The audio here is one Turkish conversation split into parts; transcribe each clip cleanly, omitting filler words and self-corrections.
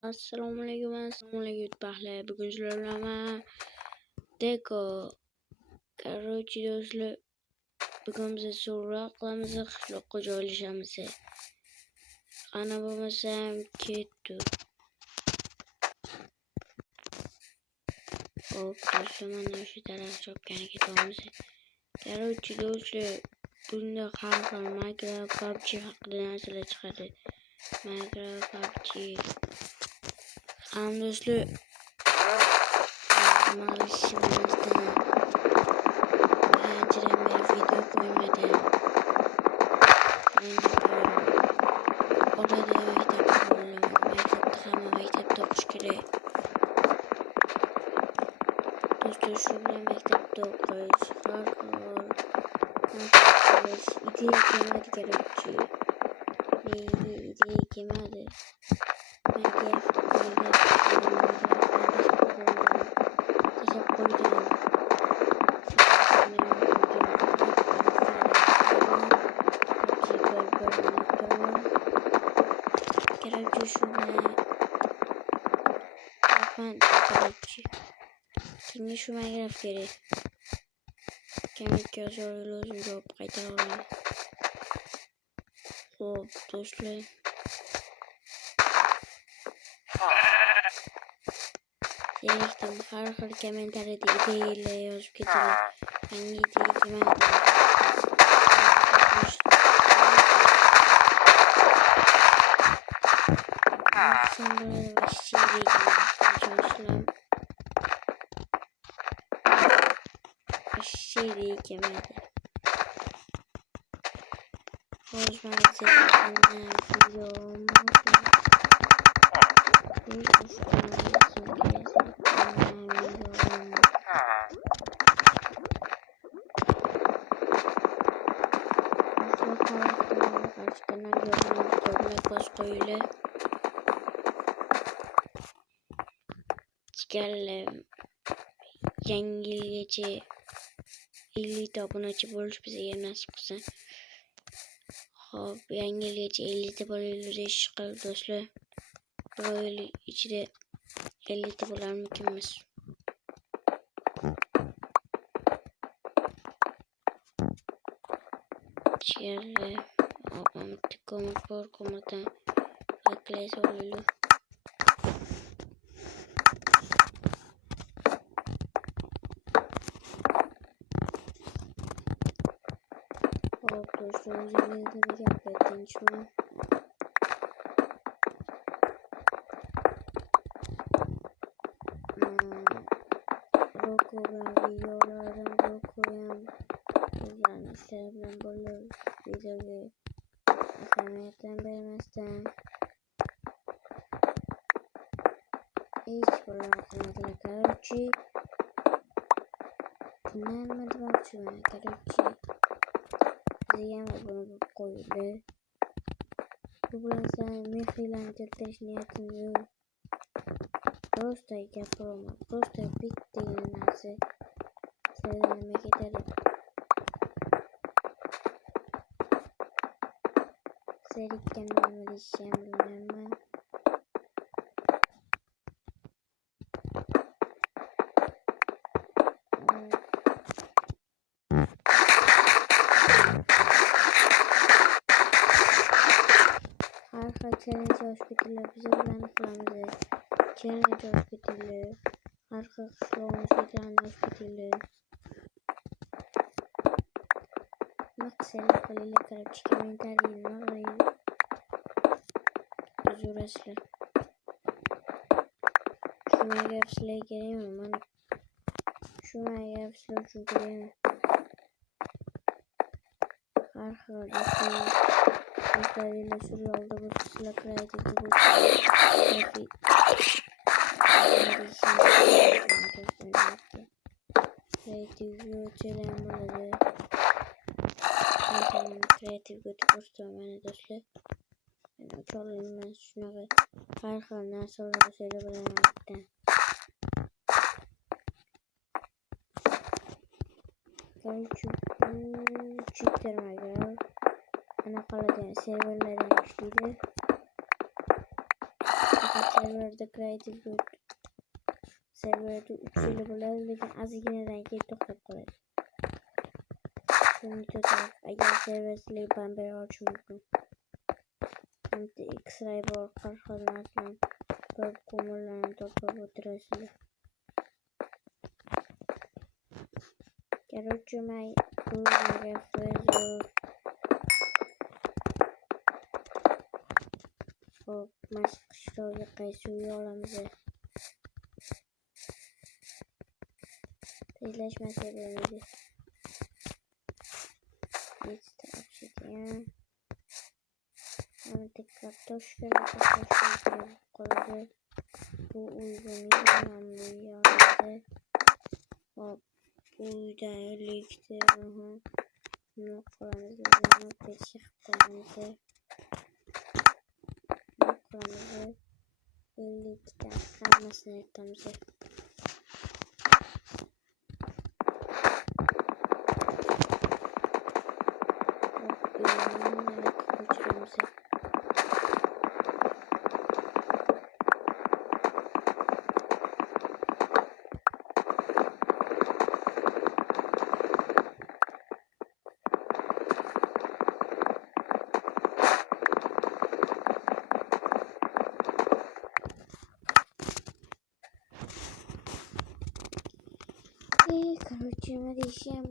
Assalomu alaykum do'stlar. Bugun sizlar bilan Deko. Короче, do'stlar, bugun biz so'roq qilamiz, qishloqqa joylashamiz. Ana bo'lmasam ketdi. Hop, do'stlar, mana shu taraf chopgani ketamiz. Короче, do'stlar, bunda har xil Minecraft, PUBG haqida narsalar chiqadi. Minecraft, PUBG. Do'stlar, maalesef anjirem bir video koymadım. Orada mektep buldum. Mektepte okuş gerek. Do'stlar, şurada mektepte okuyoruz. İdeyi kemedi gerekçi. İdeyi kemedi. Şimdi şu Minecraft geri. Kemik yazıyoruz. Yok kaytaralım. Hop do'stlar. Direktim har xil kommentariyada ideyalar yozib ketaman. Yangi ideya kelmadi. Aşırı kemedi. Hoş Yengilgece 50 abonechi bo'lish bizga nasib qilsa. Hop, yengilgece 50 bo'lishni ish qilib do'stlar. Bu yil ichida 50 bo'larmikanmiz. Chelle, opam tikkomik bor ko'matan akles o'ylu. Do'stlar, o'zingizni gapirtingizmi? Roku bilan videolardan Roku'yam sizlarni ishlar bilan bo'lib videoga ahamiyatdan bermasdan hech bo'lar qilmadilar. Короче, bundan nima demoqchiman? Короче, bizga ham buni qo'ydi. Bu bilan sizlarni mehrlarni keltirish niyatim yo'q. Просто gapiraman. Просто bittagina narsa sizlarga nima ketadi? Zerikkanman nima deyishim bilmayman. Har xil challenge yozib ketinglar, biz bilan qilamiz. Challenge yozib ketinglar. Har xil qishloqimizga yozib ketinglar. Maksimum qilinglar, короче, kommentariyni yozing. O'zurasizlar. Shu Minecraft sizlarga kerakmi? Mana shu Minecraft sizlar uchun kerakmi? Har xil do'stlarga shu yo'lda bu sizlar kreativ kreativ götü ko'rsataman do'stlar. Uchoqlarni shunaqa har xil narsalar o'sha bilaman bitta. Короче, çiftlerime anaqalardan serverlardan işleydi. Fakat serverda creative serverda 3 yil bo'ladi, lekin ozginadan keyin to'xtab qoladi. Shuning uchun agar server sizlarga ban bera olishi mumkin. Hamda X-ray bor, har xil narsalarni ko'p ko'mirlarni topib o'tirasizlar. Короче, мои фрезер. Hop, mashq qishloqga qaysi uy olamiz? Tezlashmasa bo'lmaydi. Bitta obsidian. Hamda kartoshka qoladi. Bu uy bo'lmaydi, hop, uyda elektr, nima qilamiz? Nima qilamiz? Elektr hammasini aytamiz. Короче, мы решим,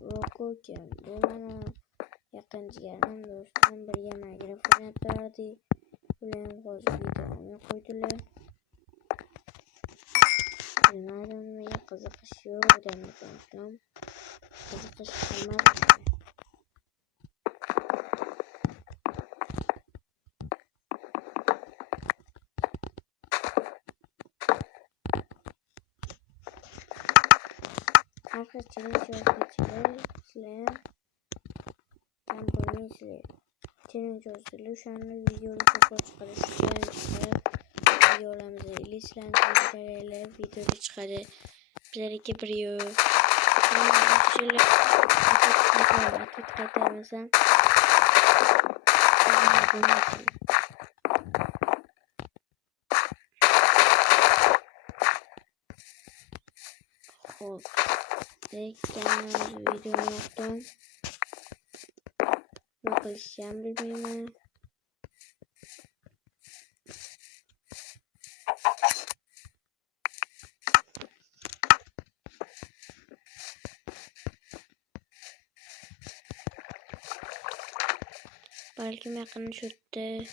Rokoken, bu mana yaqin jigarim, do'stlarim birga mikrofon o'ynardi. Ular hozir videoni qo'ydilar. Bilmadim, nimaga qiziqish yo'q dedim. Qiziqish qilmadi. Arkadaşlar sizler ben bunu challenge olsun. Şu anda videoyu çok çıkarıyor. Videolarımızı ilişkilendirmelerle videoyu çıkarıyor. Bizler iki biliyor. Şöyle atıp kaytarmasam. Hop. Kendimiz video yaptım. Nasıl işlem bilmiyorum. Belki yakın şurada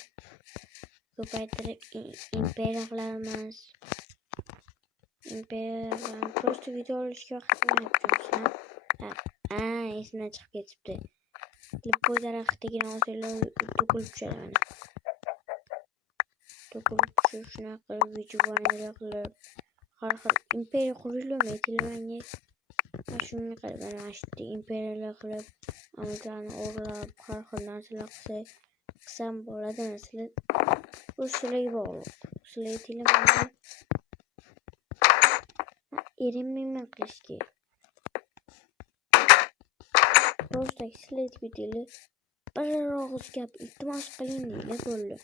kooperatif imperiyalarımız. İmperiyalarım просто video oluşu vakti yapacağım. Esimden çıkıp geçipti. Bu taraftaki nasıl dokulup şöyle dokulup şuna kadar video banalıklar. Harika imperiya kuruluyor mu? Etilmeni. Şunu kadar ben açtı imperiyalıklar. Amcanı orada harikadan silahse kısam boladan nasıl bu silahı bol. Silahı etilmeni. Erimim keşke. Просто silahı bitili. Bir ağız gap iltimas kılın diye böyle.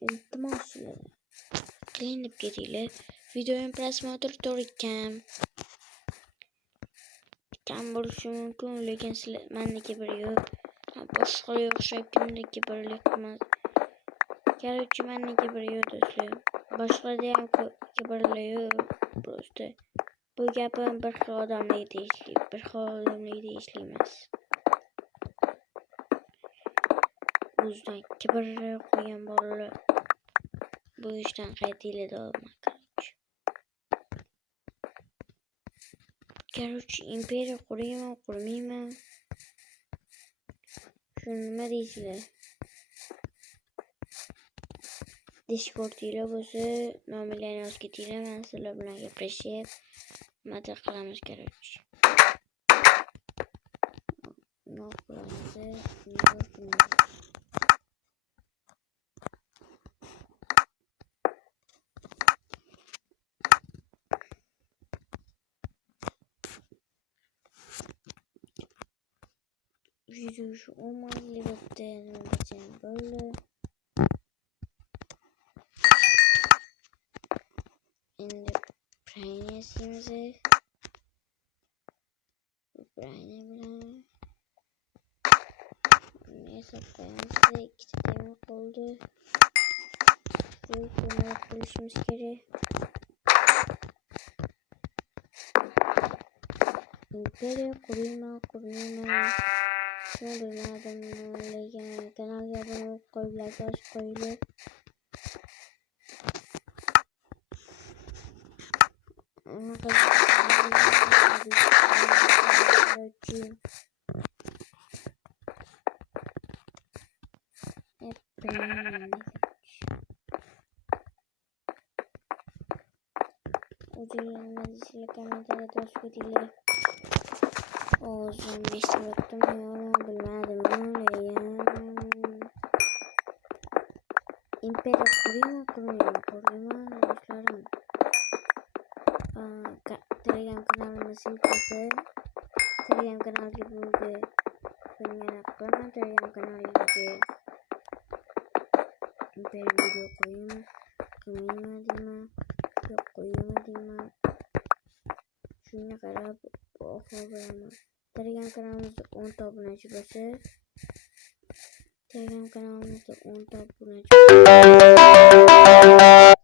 İltimas qilinib ketinglar. Videoning prosmotr to'g'ri kam bo'lishi mumkin, lekin sizlar mendagi bir yo'q. Boshqaga o'xshab kimniki birlik emas. Короче, mendagi bir yo'q do'stlar. Boshqada ham birlik yo'q. Просто bu gapim bir xil odamlarga tegishli, bir xil odamlarga tegishli emas. O'zidan kibr qo'ygan bolalar bu ishdan qaytinglar olmak. Короче, imperiya qurayman, qurmayman. Shuni nima deysizlar? Discordinglar bo'lsa, nominglarni yozib ketinglar, men sizlar bilan gaplashib, nima qilamiz короче. Nima qilamiz? video şu olmalı geçen böyle. Şimdi Prensimizi Prens'e neyse Prens'e 2 demek oldu. Bunları konuşmamız gerek. İmperya kurma. Şunu duymadım. Öyle kanal abone koyular. Ucuyla kanalda dost dili. O zaman meşrutum bilmedim öyle ya. İmperya kurma dostlarım. Telegram kanalımı silpası. Telegram kanal gibi bilmeyen aklıma Telegram kanalı gibi İmperya video koyayım. Şuna kadar okuyalım. Telegram kanalımızda 10 abone açıkçası. Telegram kanalımızda 10 abone açıkçası.